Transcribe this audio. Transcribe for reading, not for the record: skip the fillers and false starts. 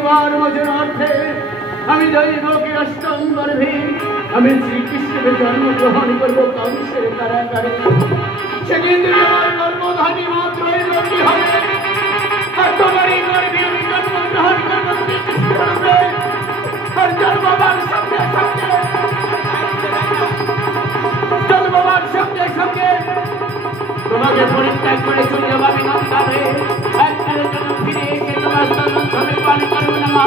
জীবন মোচনার্থে আমি দৈবকে অষ্টম গর্ভে আমি শ্রীকৃষ্ণের জন্মগ্রহণ করবো কংসের কারাগারে। সেদিন থেকে আমার গর্ভধারী মাত্রই রোগী হবে। আর তোমারই গর্ভে আমি জন্মগ্রহণ করবো শ্রীকৃষ্ণরূপে। আর জন্মবার সঙ্গে সঙ্গে তোমাকে পরিত্যাগ করে চলে যাবো আমি নন্দারে। একবারের জন্য ফিরে এসে তোমার স্তন পান করবো না।